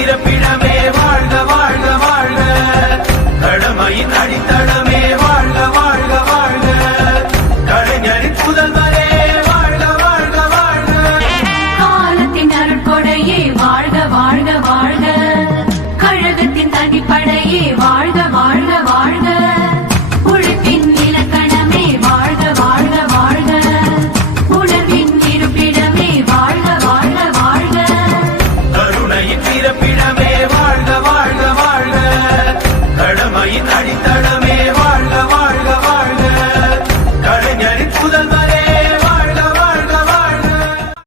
ஆயிரப்பிடமே வாழ்க வாழ்க வாழ்க. கடமையின் அடித்தளமே வாழ்க வாழ்க வாழ்க. கலைஞரின் புதல்வரே வாழ்க வாழ்க வாழ்க. காலத்தின் அருட்கொடையே வாழ்க வாழ்க வாழ்க. கழகத்தின் தனிப்படையே வாழ்க அடித்தளமே